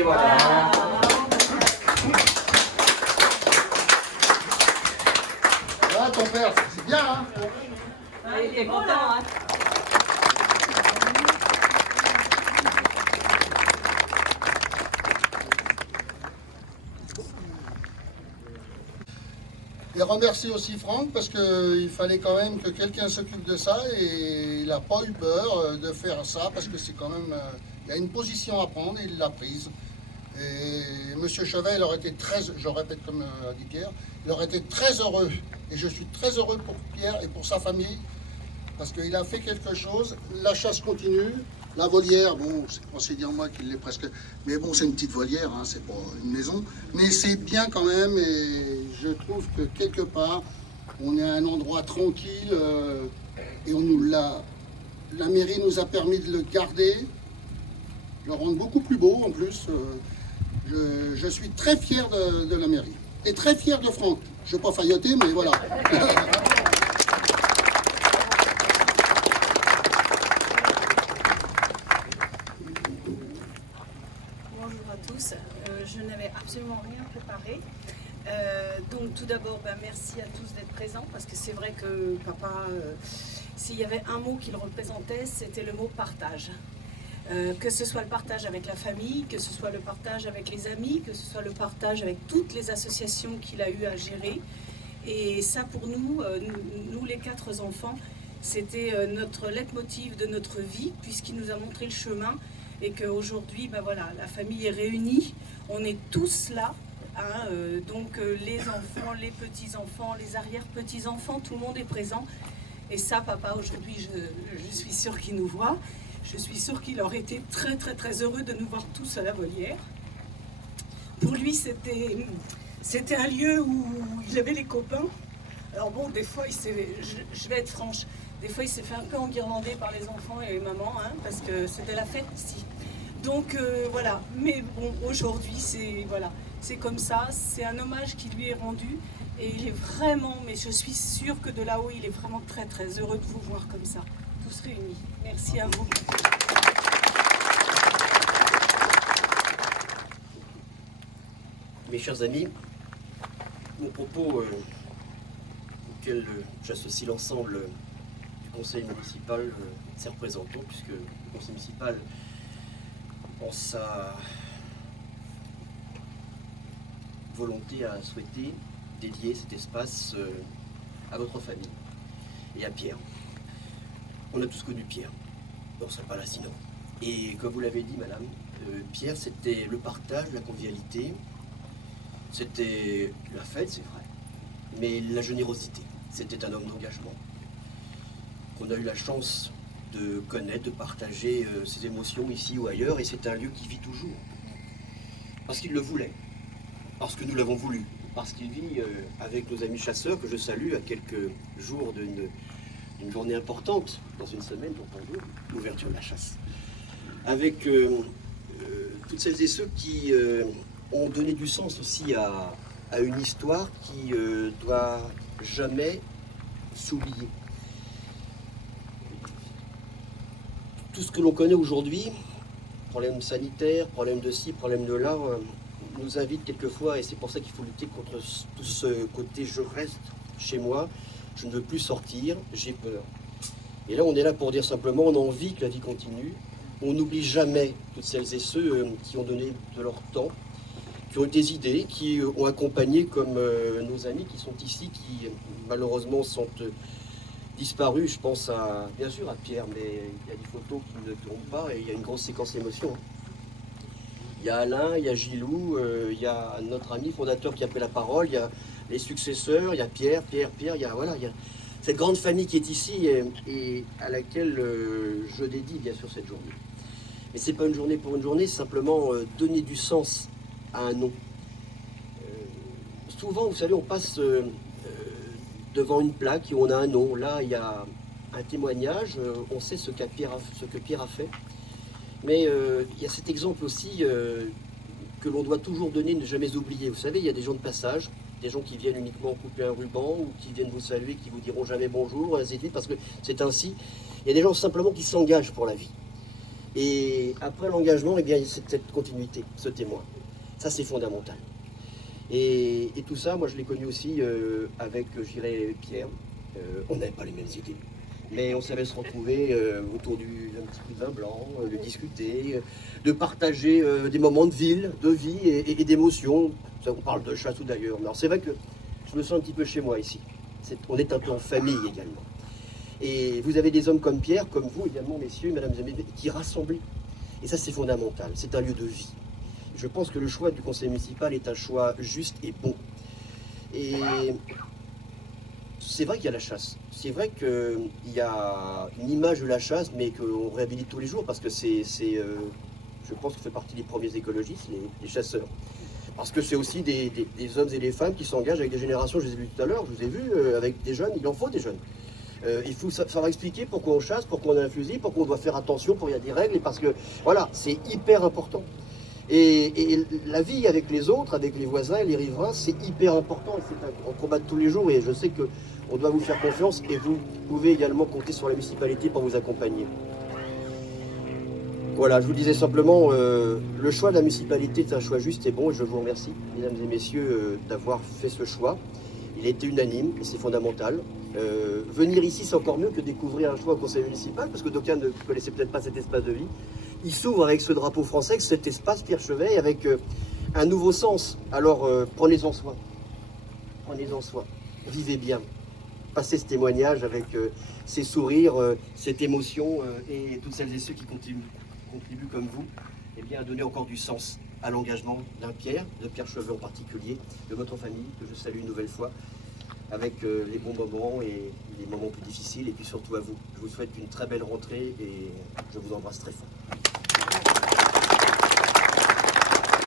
Et voilà. Ah, ton père, c'est bien, hein? Il est content, hein. Et remercie aussi Franck parce qu'il fallait quand même que quelqu'un s'occupe de ça et il n'a pas eu peur de faire ça parce que c'est quand même, il y a une position à prendre et il l'a prise. Et Monsieur Chevet, il aurait été très, je répète comme a dit Pierre, il aurait été très heureux. Et je suis très heureux pour Pierre et pour sa famille parce qu'il a fait quelque chose. La chasse continue. La volière, bon, c'est dire moi qu'il l'est presque. Mais bon, c'est une petite volière, hein, c'est pas une maison. Mais c'est bien quand même et je trouve que quelque part, on est à un endroit tranquille et on nous l'a. La mairie nous a permis de le garder, de le rendre beaucoup plus beau en plus. Je suis très fier de la mairie et très fier de Franck. Je ne vais pas failloter, mais voilà. Bonjour à tous, je n'avais absolument rien préparé. Donc tout d'abord, merci à tous d'être présents parce que c'est vrai que papa, s'il y avait un mot qu'il représentait, c'était le mot partage. Que ce soit le partage avec la famille, que ce soit le partage avec les amis, que ce soit le partage avec toutes les associations qu'il a eu à gérer. Et ça pour nous, nous les 4 enfants, c'était notre leitmotiv de notre vie puisqu'il nous a montré le chemin et qu'aujourd'hui, voilà, la famille est réunie, on est tous là. Hein, donc les enfants, les petits-enfants, les arrière-petits-enfants, tout le monde est présent. Et ça, papa, aujourd'hui, je suis sûre qu'il nous voit. Je suis sûre qu'il aurait été très, très, très heureux de nous voir tous à la volière. Pour lui, c'était un lieu où il avait les copains. Alors bon, des fois, je vais être franche, des fois, il s'est fait un peu enguirlander par les enfants et les mamans, hein, parce que c'était la fête ici. Donc voilà, mais bon, aujourd'hui, c'est comme ça, c'est un hommage qui lui est rendu. Et il est vraiment, mais je suis sûre que de là-haut, il est vraiment très, très heureux de vous voir comme ça. Tous réunis. Merci à vous. Mes chers amis, mon propos auquel j'associe l'ensemble du conseil municipal, ses représentants, puisque le conseil municipal, en sa volonté, a souhaité dédier cet espace à votre famille et à Pierre. On a tous connu Pierre, on ne serait pas là sinon. Et comme vous l'avez dit, madame, Pierre, c'était le partage, la convivialité, c'était la fête, c'est vrai, mais la générosité. C'était un homme d'engagement, qu'on a eu la chance de connaître, de partager ses émotions ici ou ailleurs, et c'est un lieu qui vit toujours. Parce qu'il le voulait, parce que nous l'avons voulu, parce qu'il vit avec nos amis chasseurs, que je salue à quelques jours d'une journée importante, dans une semaine, pour l'ouverture de la chasse. Avec toutes celles et ceux qui ont donné du sens aussi à une histoire qui doit jamais s'oublier. Tout ce que l'on connaît aujourd'hui, problème sanitaire, problème de ci, problème de là, nous invite quelquefois, et c'est pour ça qu'il faut lutter contre tout ce côté je reste chez moi, je ne veux plus sortir, j'ai peur. Et là, on est là pour dire simplement, on a envie que la vie continue. On n'oublie jamais toutes celles et ceux qui ont donné de leur temps, qui ont eu des idées, qui ont accompagné comme nos amis qui sont ici, qui malheureusement sont disparus. Je pense bien sûr à Pierre, mais il y a des photos qui ne tournent pas et il y a une grosse séquence d'émotion. Il y a Alain, il y a Gilou, il y a notre ami fondateur qui a pris la parole, il y a les successeurs, il y a Pierre, il y a cette grande famille qui est ici et à laquelle je dédie bien sûr cette journée. Mais c'est pas une journée pour une journée, c'est simplement donner du sens à un nom. Souvent, vous savez, on passe devant une plaque et on a un nom. Là, il y a un témoignage, on sait ce que Pierre a fait. Mais il y a cet exemple aussi que l'on doit toujours donner, ne jamais oublier. Vous savez, il y a des gens de passage, des gens qui viennent uniquement couper un ruban ou qui viennent vous saluer, qui vous diront jamais bonjour, ainsi de suite, parce que c'est ainsi. Il y a des gens simplement qui s'engagent pour la vie. Et après l'engagement, eh bien, c'est cette continuité, ce témoin. Ça, c'est fondamental. Et tout ça, moi, je l'ai connu aussi avec, je dirais, Pierre. On n'avait pas les mêmes idées. Mais on savait se retrouver autour d'un petit coup de vin blanc, de discuter, de partager des moments de vie et d'émotion. On parle de chasse ou d'ailleurs. Alors c'est vrai que je me sens un petit peu chez moi ici. On est un peu en famille également. Et vous avez des hommes comme Pierre, comme vous également, messieurs, mesdames et messieurs, qui rassemblent. Et ça, c'est fondamental. C'est un lieu de vie. Je pense que le choix du conseil municipal est un choix juste et bon. Et c'est vrai qu'il y a la chasse. C'est vrai qu'il y a une image de la chasse, mais qu'on réhabilite tous les jours parce que je pense que ça fait partie des premiers écologistes, les chasseurs. Parce que c'est aussi des hommes et des femmes qui s'engagent avec des générations, je les ai vus tout à l'heure, je vous ai vus, avec des jeunes, il en faut des jeunes. Il faut savoir expliquer pourquoi on chasse, pourquoi on a un fusil, pourquoi on doit faire attention, pourquoi il y a des règles, et parce que voilà, c'est hyper important. Et la vie avec les autres, avec les voisins, les riverains, c'est hyper important. Et c'est un combat de tous les jours et je sais qu'on doit vous faire confiance et vous pouvez également compter sur la municipalité pour vous accompagner. Voilà, je vous disais simplement, le choix de la municipalité est un choix juste et bon et je vous remercie, mesdames et messieurs, d'avoir fait ce choix. Il a été unanime et c'est fondamental. Venir ici, c'est encore mieux que découvrir un choix au conseil municipal parce que d'aucuns ne connaissaient peut-être pas cet espace de vie. Il s'ouvre avec ce drapeau français, avec cet espace Pierre Chevet, avec un nouveau sens. Alors prenez-en soin. Prenez-en soin. Vivez bien. Passez ce témoignage avec ces sourires, cette émotion et toutes celles et ceux qui contribuent comme vous eh bien, à donner encore du sens à l'engagement d'un Pierre, de Pierre Chevet en particulier, de votre famille, que je salue une nouvelle fois, avec les bons moments et les moments plus difficiles, et puis surtout à vous. Je vous souhaite une très belle rentrée et je vous embrasse très fort.